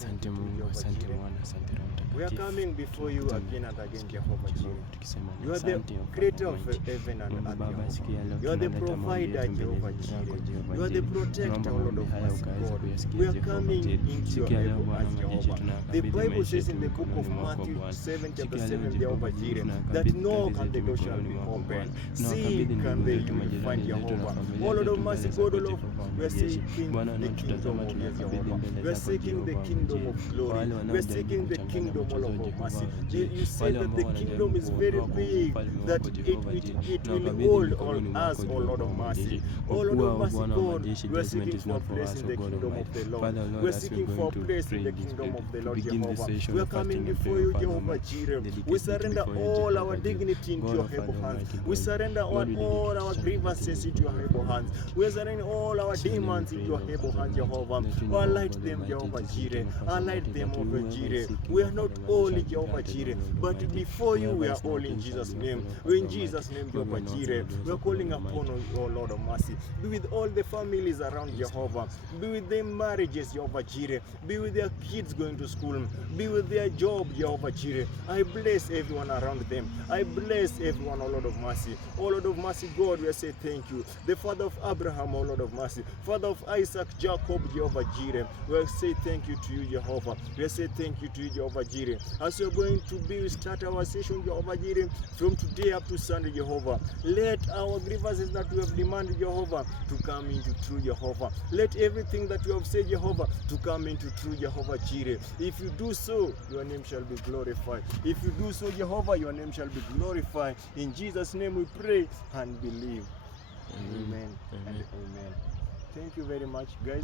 Asante Mungu, asante Mwana, asante Roho Mtakatifu. We are coming before you again and again, Jehovah Jireh. You are the creator of heaven and earth. You are the provider, Jehovah Jireh. You are the protector, Lord of mercy, God. We are coming into your able as Jehovah. The Bible says in the book of Matthew 7, chapter 7, Jehovah Jireh, that knock and the door shall be opened. Seek and you will find Jehovah. Oh Lord of mercy, God, Lord, we are seeking the kingdom of Jehovah. We are seeking the kingdom of glory. We are seeking the kingdom, all of mercy. You say that the kingdom is very big, that it will hold all us, O Lord of mercy. O Lord of mercy, God, we are seeking for a place in the kingdom of the Lord. We are seeking for a place in the kingdom of the Lord, Jehovah. We are coming before you, Jehovah Jireh. We surrender all our dignity into your able hands. We surrender all our grievances into your able hands. We surrender all our demons into your able hands, Jehovah. Alight them, Jehovah Jireh. Alight them, Jehovah Jireh. We are not only Jehovah Jireh, but before you we are all in Jesus' name. In Jesus' name, Jehovah Jireh, we are calling upon you, O Lord of mercy. Be with all the families around Jehovah. Be with their marriages, Jehovah Jireh. Be with their kids going to school. Be with their job, Jehovah Jireh. I bless everyone around them. I bless everyone, O Lord of mercy. O Lord of mercy, God, we say thank you. The Father of Abraham, O Lord of mercy. Father of Isaac, Jacob, Jehovah Jireh. We say thank you to you, Jehovah. We say thank you to you, Jehovah Jireh. As we are going to start our session, Jehovah Jireh, from today up to Sunday, Jehovah. Let our grievances that we have demanded, Jehovah, to come into true, Jehovah. Let everything that you have said, Jehovah, to come into true, Jehovah Jireh. If you do so, your name shall be glorified. If you do so, Jehovah, your name shall be glorified. In Jesus' name we pray and believe. Amen and amen. Thank you very much, guys.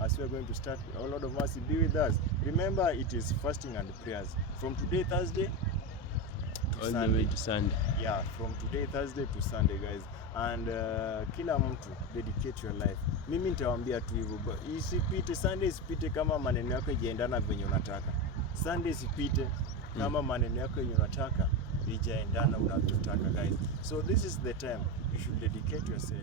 As we are going to start, O Lord of mercy, be with us. Remember, it is fasting and prayers from today, Thursday, all the way to Sunday. Yeah, from today, Thursday to Sunday, guys. And kila mtu dedicate your life. Mimi nitawaambia tu hivyo, isipite Sunday, isipite kama maneno yako ijaendana venye unataka. Sunday isipite kama maneno yako yenye unataka ijaendana unavyotaka, guys. So this is the time you should dedicate yourself.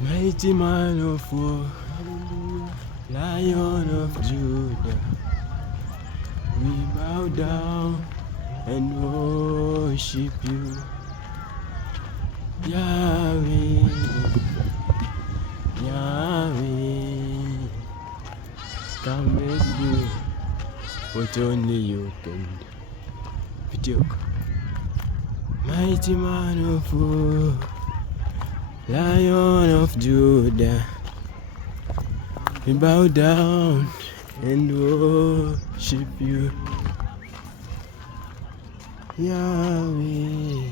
Mighty man of war, Lion of Judah, we bow down and worship you, Yahweh, Yahweh. Come and do what only you can do. Mighty man of war, Lion of Judah, we bow down and worship you, Yahweh,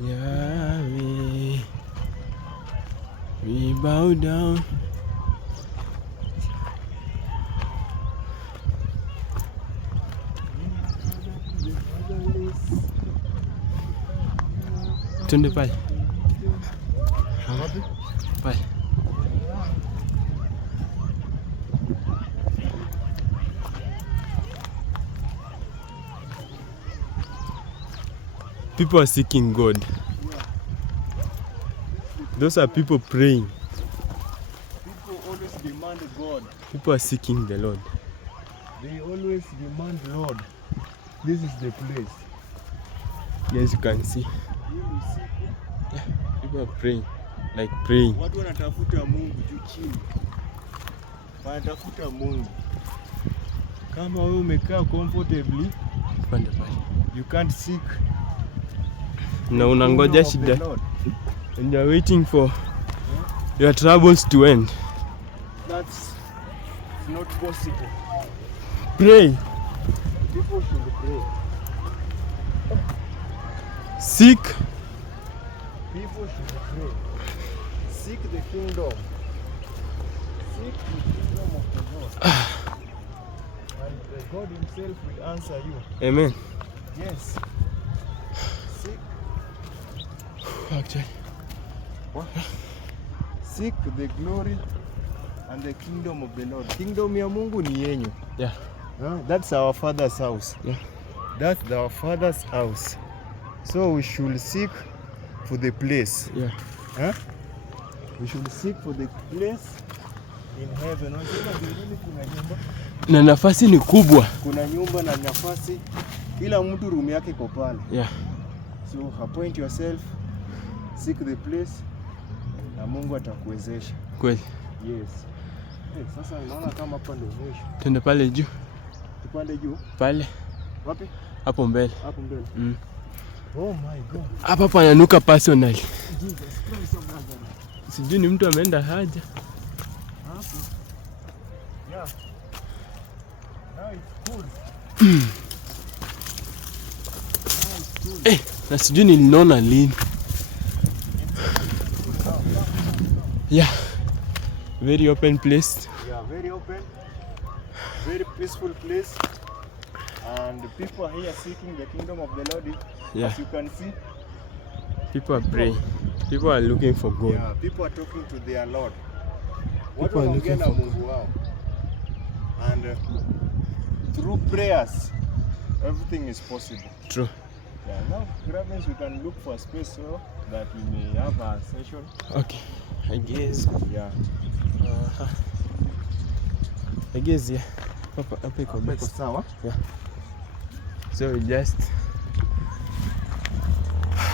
Yahweh. We bow down. Tunde pale. Pale. People are seeking God. Those are people praying. People always demand God. People are seeking the Lord. They always demand Lord. This is the place. Yes, you can see. Yeah, people are praying. Like praying. Watu wanatafuta Mungu juu chini. Wanatafuta Mungu. Kama wewe umekaa comfortably, Pande pale. you can't seek. Na unangoja shida. And you are waiting for your troubles to end. That's not possible. Pray. People should pray. Seek. People should pray. Seek the kingdom. Seek the kingdom of the Lord. And God himself will answer you. Amen. Yes. Seek. Actually. What? Seek the glory and the kingdom of the Lord. Kingdom ya Mungu ni yenyu. Yeah. That's our Father's house. Yeah. That's our Father's house. So we should seek for the place. Yeah. Huh? We should seek for the place in heaven. Unasema mbinguni kuna nyumba. Na nafasi ni kubwa. Kuna nyumba na nafasi. Kila mtu room yake iko pale. Yeah. So appoint yourself. Seek the place. Na Mungu atakuwezesha. Kweli. Yes. Sasa naona kama hapa ndio mwisho. Twende pale juu. Tupande juu. Pale. Wapi? Hapo mbele. Hapo mbele. Mm. Oh my God. Hapa pananuka personally. Jesus Christ of Nazareth. Sijui ni mtu ameenda haja. Hapo. Yeah. Now it's cool. Na sijui niliona lini. Yeah. Very open place. Yeah, very open. Very peaceful place. And people are here seeking the kingdom of the Lord. Yeah. As you can see. People are praying. People are looking for God. Yeah, people are talking to their Lord. Watu People are wanaongea looking na for Mungu wao. And through prayers, everything is possible. True. Yeah, now, Gravens, we can look for a space so that we may have a session. Okay. I guess. Yeah. I guess, yeah. Hapa iko Iko best. sawa. Yeah. So we just,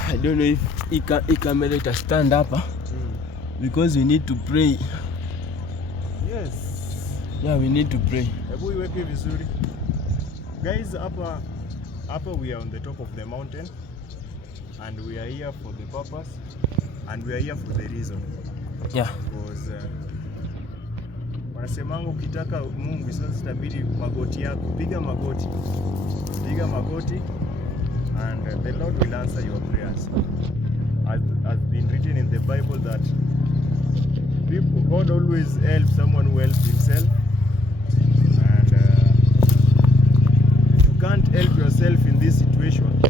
I don't know if hii camera ita stand hapa because we need to pray. Yes. Yeah, we need to pray. Hebu iweke vizuri. Guys, hapa we are on the top of the mountain and we are here for the purpose and we are here for the reason. Yeah. Because wanasemanga ukitaka Mungu sasa itabidi magoti yako, piga magoti. Piga magoti and the Lord will answer your prayers. As been written in the Bible that God always helps someone who helps himself. And if you can't help yourself in this situation,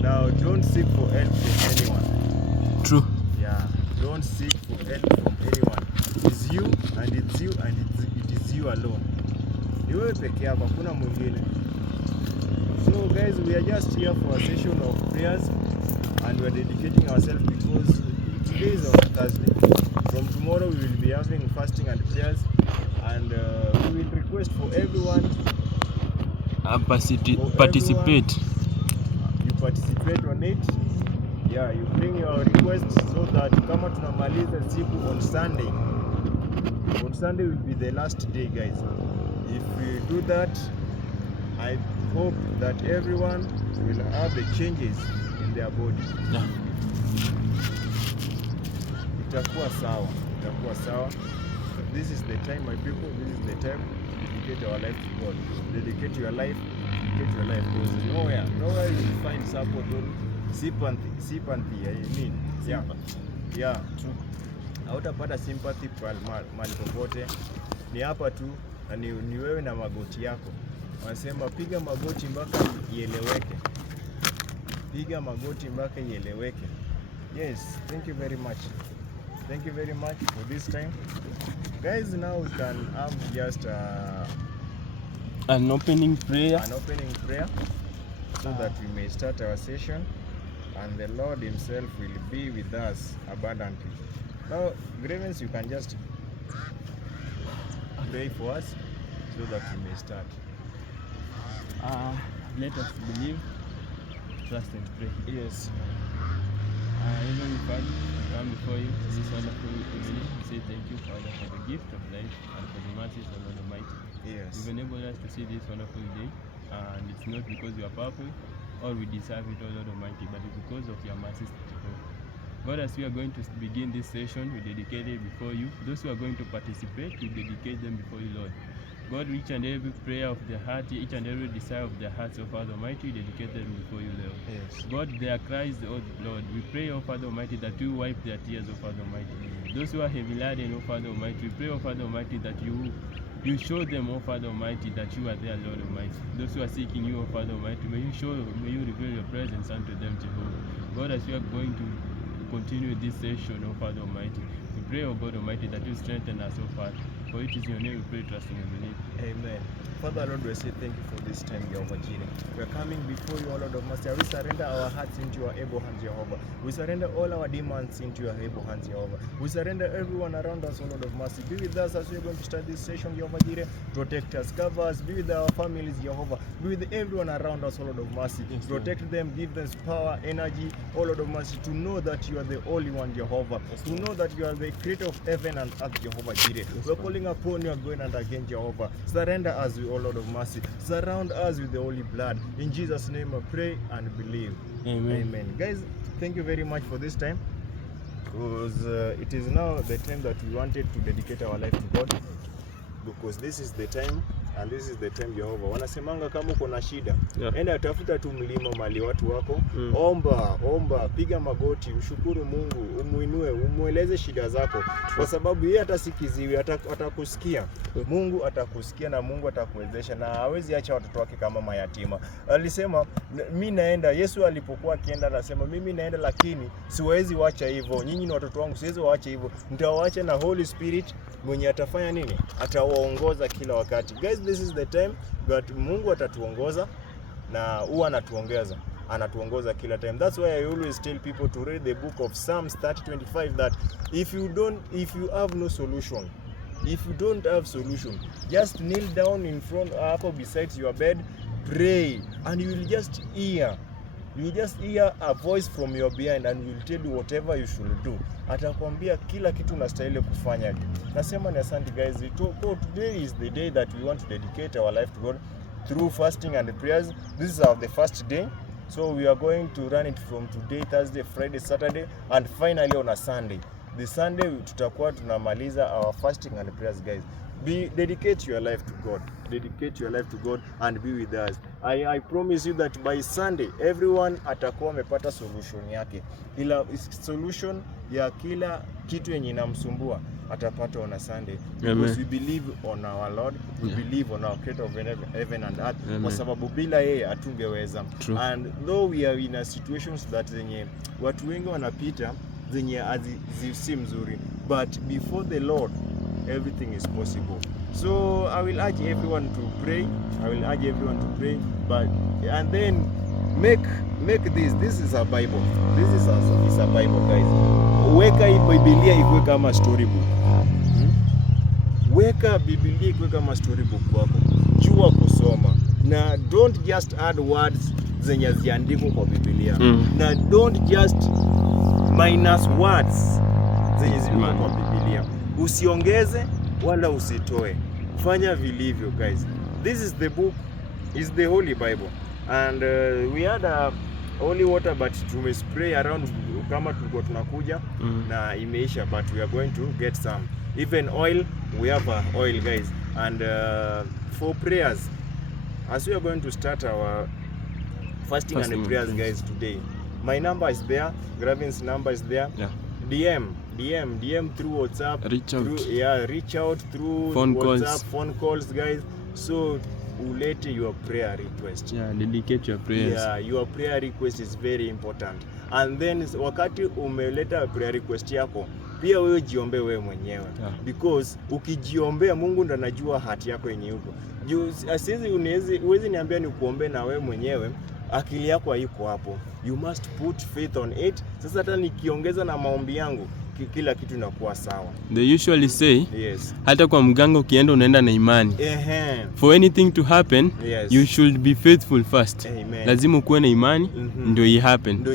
now don't seek for help from anyone. True. Yeah, don't seek for help from anyone. It's you and it's you and it is you alone. Ni wewe peke yako, hakuna mwingine. So guys, we are just here for a session of prayers and we are dedicating ourselves because today is our Thursday. From tomorrow we will be having fasting and prayers and we will request for everyone. Participate. You participate on it. Yeah, you bring your requests so that kama tunamaliza siku on Sunday. On Sunday will be the last day, guys. If we do that, I hope that everyone will have the changes in their body. Yeah. Itakuwa sawa. Itakuwa sawa. This is the time, my people. This is the time to dedicate our life to God. Dedicate your life. Dedicate your life. Because nowhere you will find support or sympathy. I mean, yeah, yeah. True. Hautapata sympathy mahali popote. Ni hapa tu na ni wewe na magoti yako. Wanasema piga magoti mpaka ieleweke. Piga magoti mpaka ieleweke. Yes, thank you very much. Thank you very much for this time. Guys, now we can have just An opening prayer. An opening prayer so that we may start our session and the Lord himself will be with us abundantly. Now, Gravens, you can just pray for us so that we may start. let us believe, trust and pray. Yes. Heavenly Father, we come before you this wonderful evening. We say thank you, Father, for the gift of life and for the mercies of Lord Almighty. Yes. You've enabled us to see this wonderful day, and it's not because we are powerful or we deserve it, O Lord Almighty, but it's because of your mercies. God, as we are going to begin this session, we dedicate it before you. Those who are going to participate, we dedicate them before you, Lord. God, each and every prayer of the heart, each and every desire of the hearts, O Father Almighty, dedicate them before you, Lord. Yes. God, their cries, O Lord, we pray, O Father Almighty, that you wipe their tears, O Father Almighty. Those who are heavy laden, O Father Almighty, we pray, O Father Almighty, that you show them, O Father Almighty, that you are there, Lord Almighty. Those who are seeking you, O Father Almighty, may you reveal your presence unto them, Jehovah. God, as we are going to continue this session, O Father Almighty, we pray, O God Almighty, that you strengthen us, O Father. For it is in your name we pray, trust and believe. Amen. Father Lord, we say thank you for this time, Jehovah Jireh. We are coming before you, O Lord of Mercy. We surrender our hearts into your able hands, Jehovah. We surrender all our demands into your able hands, Jehovah. We surrender everyone around us, O Lord of Mercy. Be with us as we are going to start this session, Jehovah Jireh. Protect us, cover us, be with our families, Jehovah. Be with everyone around us, O Lord of Mercy. Yes, protect them, give them power, energy, O Lord of Mercy, to know that you are the only one, Jehovah. Yes, to know that you are the creator of heaven and earth, Jehovah Jireh. Yes, we are calling upon you again and again, Jehovah. Surrender us, O Lord of Mercy. Surround us with the holy blood. In Jesus' name I pray and believe. Amen. Amen. Guys, thank you very much for this time, because it is now the time that we wanted to dedicate our life to God, because this is the time and this is the time Jehovah. Wanasemanga kama uko na shida, enda tafuta tu mlima mali watu wako, omba, piga magoti, mshukuru Mungu, umuinue, umueleze shida zako, kwa sababu yeye atasikiziwi, atakusikia. Mungu atakusikia na Mungu atakuwezesha, na hawezi acha watoto wake kama mayatima. Alisema mimi naenda, Yesu alipokuwa akienda anasema mimi naenda, lakini siwezi waacha hivyo. Nyinyi ni watoto wangu, siwezi waacha hivyo. Nitawaacha na Holy Spirit mwenye atafanya nini? Atawaongoza kila wakati. Guys, this is the time that Mungu atatuongoza, na huwa anatuongoza kila time. That's why I always tell people to read the book of Psalms 30:25, that if you have no solution, if you don't have solution, just kneel down in front hapo beside your bed, pray, and you will just hear a voice from your behind and will tell you whatever you should do. Atakwambia kila kitu unastahili kufanya. Nasema ni asante guys. Today is the day that we want to dedicate our life to God through fasting and prayers. This is the first day. So we are going to run it from today, Thursday, Friday, Saturday, and finally on a Sunday. The Sunday tutakuwa tunamaliza our fasting and prayers, guys. Dedicate your life to God. Dedicate your life to God and be with us. I promise you that by Sunday everyone atakuwa amepata solution yake. Ila solution ya kila kitu yenye inamsumbua atapata on a Sunday. Because we believe on our Lord, we believe on our creator of heaven and earth. Kwa sababu bila yeye hatungeweza. And though we are in a situations that zenye watu wengi wanapita zenye si mzuri, but before the Lord everything is possible. So I will urge everyone to pray. And then make this is a Bible. This is a Bible, guys. Weka hii Biblia ikuwe kama storybook. Weka Biblia ikuwe kama storybook wako. Jua kusoma. Na don't just add words zenye ziandikwa kwa Biblia. Na don't just minus words zenye ziko kwa Biblia. Usiongeze wala usitoe. Fanya vilivyo, guys. This is the book, is the Holy Bible. And we had a holy water, but tumespray around kama tulikuwa tunakuja na imeisha, but we are going to get some. Even oil, we have oil, guys. And for prayers, as we are going to start our fasting and prayers, guys, today, my number is there, Gravin's number is there. DM through WhatsApp, reach out through WhatsApp, phone calls, guys. So ulete your prayer request. Dedicate your prayers. Your prayer request is very important. And then wakati umeleta prayer request yako, pia wewe jiombe wewe mwenyewe. Because ukijiombea Mungu ndo anajua hati yako yenye uko. Uwezi niambia ni kuombe na wewe mwenyewe, akili yako haiko hapo. You must put faith on it. Sasa hata nikiongeza na maombi yangu, kila kitu inakuwa sawa. They usually say, yes, hata kwa mganga ukienda unaenda na imani. For anything to happen, yes, you should be faithful first. Amen. Lazima kuwe na imani ndio it happen.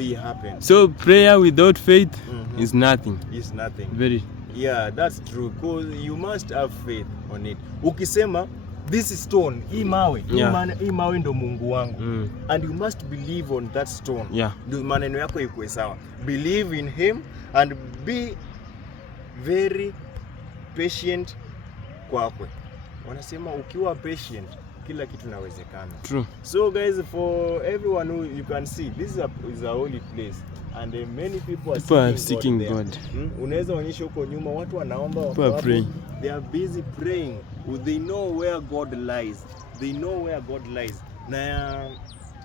So prayer without faith is nothing. Is nothing. Very. Yeah, that's true, because you must have faith on it. Ukisema this stone, hii mawe, hii mawe ndo Mungu wangu. And you must believe on that stone. Ndio maneno yako ikuwe sawa. Believe in him and be very patient kwakwe. Wanasema ukiwa patient kila kitu inawezekana. True. So guys, for everyone who you can see, this is a holy place and many people are seeking God. Unaweza onyesha huko nyuma watu wanaomba, they are busy praying. They know where God lies. They know where God lies. Na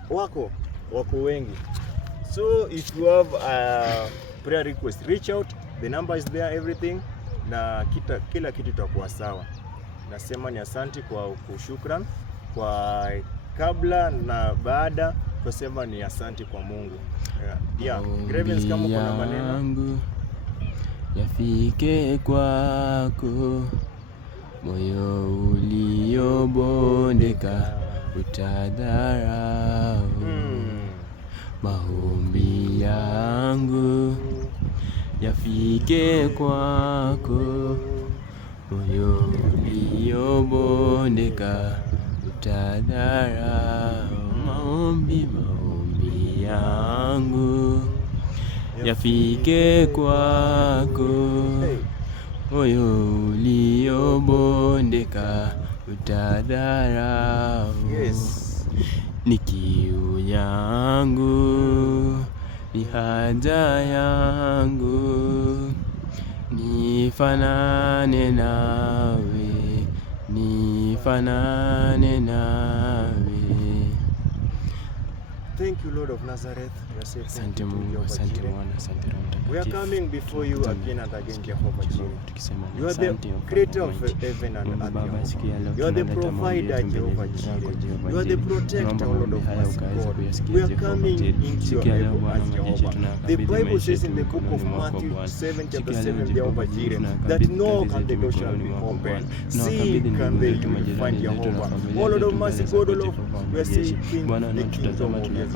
wako wengi. So if you have a prayer request, reach out. The number is there, everything. Na kila kitu itakuwa sawa. Nasema ni asante kwa kushukran kwa kabla na baada, tusema ni asante kwa Mungu. Gravens, kama kuna maneno yafike kwako, moyo uliobondeka utadharau. Maombi yangu yafike kwako, moyo uliobondeka utadharau. Maombi yangu yafike kwako, moyo uliobondeka utadharau. Ni kiu yangu, ni haja yangu, nifanane nawe, nifanane nawe. Thank you, Lord of Nazareth. Asante Mungu, asante Bwana, asante Roho Mtakatifu. We are coming before you again and again, Jehovah Jireh. You are the creator of heaven and earth. You are the provider, Jehovah Jireh. You are the protector, Lord of mercy, God. We are coming into your heaven, Jehovah. The Bible says in the book of Matthew 7, chapter 7, Jehovah Jireh, that no can the door shall be opened. Seek and they will find Jehovah. Oh Lord of mercy, God, Lord, we are seeking the kingdom of Jehovah. We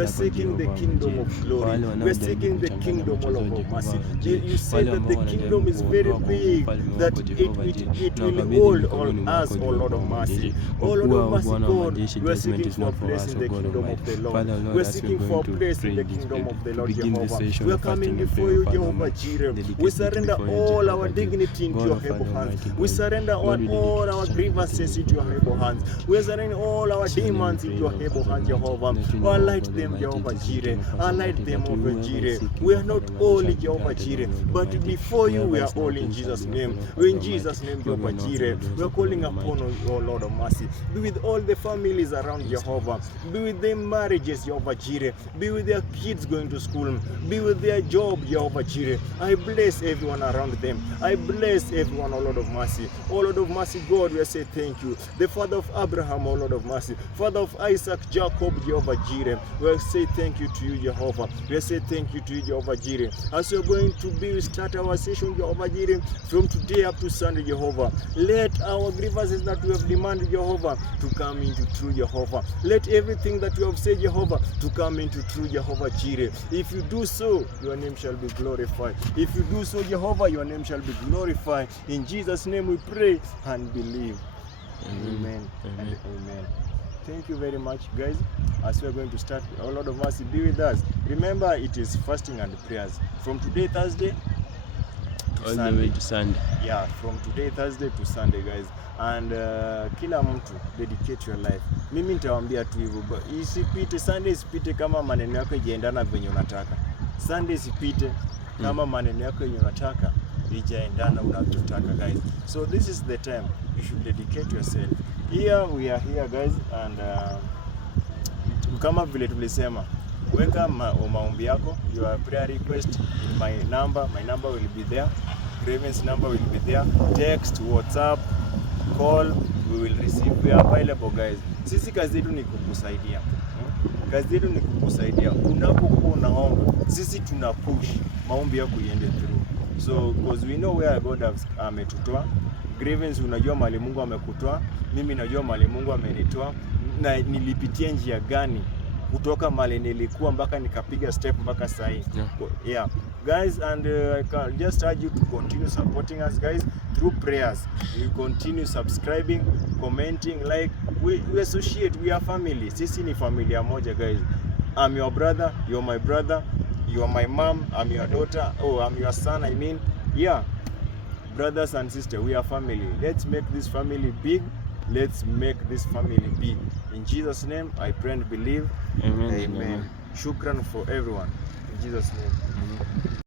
are seeking the kingdom of glory. We are seeking the kingdom of mercy. You say that the kingdom is very big, that it will hold all us, O Lord of mercy. O Lord of mercy, God, we are seeking for a place in the kingdom of the Lord. We are seeking for a place in the kingdom of the Lord, Jehovah. We are coming before you, Jehovah Jireh. We surrender all our dignity into your able hands. We surrender all our grievances into your able hands. We surrender all our demons into your able hands, Jehovah. Alight them, Jehovah Jireh. Alight them, over Jireh. We are not only Jehovah Jireh, but before you we are all in Jesus' name. We in Jesus' name, Jehovah Jireh. We are calling upon you, O Lord of mercy. Be with all the families around Jehovah. Be with their marriages, Jehovah Jireh. Be with their kids going to school. Be with their job, Jehovah Jireh. I bless everyone around them. I bless everyone, O Lord of mercy. O Lord of mercy, God, we say thank you. The Father of Abraham, O Lord of mercy. Father of Isaac, Jacob, Jehovah Jireh. We say thank you to you, Jehovah. We say thank you to you, Jehovah Jireh. As we are going to start our session, Jehovah Jireh, from today up to Sunday, Jehovah. Let our grievances that we have demanded, Jehovah, to come into true, Jehovah. Let everything that you have said, Jehovah, to come into true, Jehovah Jireh. If you do so, your name shall be glorified. If you do so, Jehovah, your name shall be glorified. In Jesus' name we pray and believe. Amen. And amen. Thank you very much, guys. As we are going to start, O Lord of mercy, be with us. Remember, it is fasting and prayers from today, Thursday, all the way to Sunday. Yeah, from today, Thursday to Sunday, guys. And kila mtu dedicate your life. Mimi nitawaambia tu hivyo, isipite Sunday, isipite kama maneno yako ijaendana venye unataka. Sunday isipite kama maneno yako yenye unataka ijaendana unavyotaka, guys. So this is the time you should dedicate yourself. Here we are here, guys, and kama vile tulisema, weka maombi yako, your prayer request in my number will be there, Graven's number will be there, text, WhatsApp, call, we will receive. We are available, guys. Sisi kazi yetu ni kukusaidia. Kazi yetu ni kukusaidia. Unapokuwa unaomba, sisi tuna push maombi yako iende through. So because we know where God ametutoa. Grievance, unajua mahali Mungu amekutoa, mimi najua mahali Mungu amenitoa, na nilipitia njia gani kutoka mahali nilikuwa mpaka nikapiga step mpaka sasa hivi. Yeah. Guys, and I can just urge you to continue supporting us, guys, through prayers. You continue subscribing, commenting, like we associate, we are family. Sisi ni familia moja, guys. I'm your brother, you're my brother, you are my mom, I'm your daughter, oh, I'm your son, I mean. Yeah. Brothers and sisters, we are family. Let's make this family big. Let's make this family big. In Jesus' name, I pray and believe. Amen. Amen. Shukran for everyone. In Jesus' name. Amen.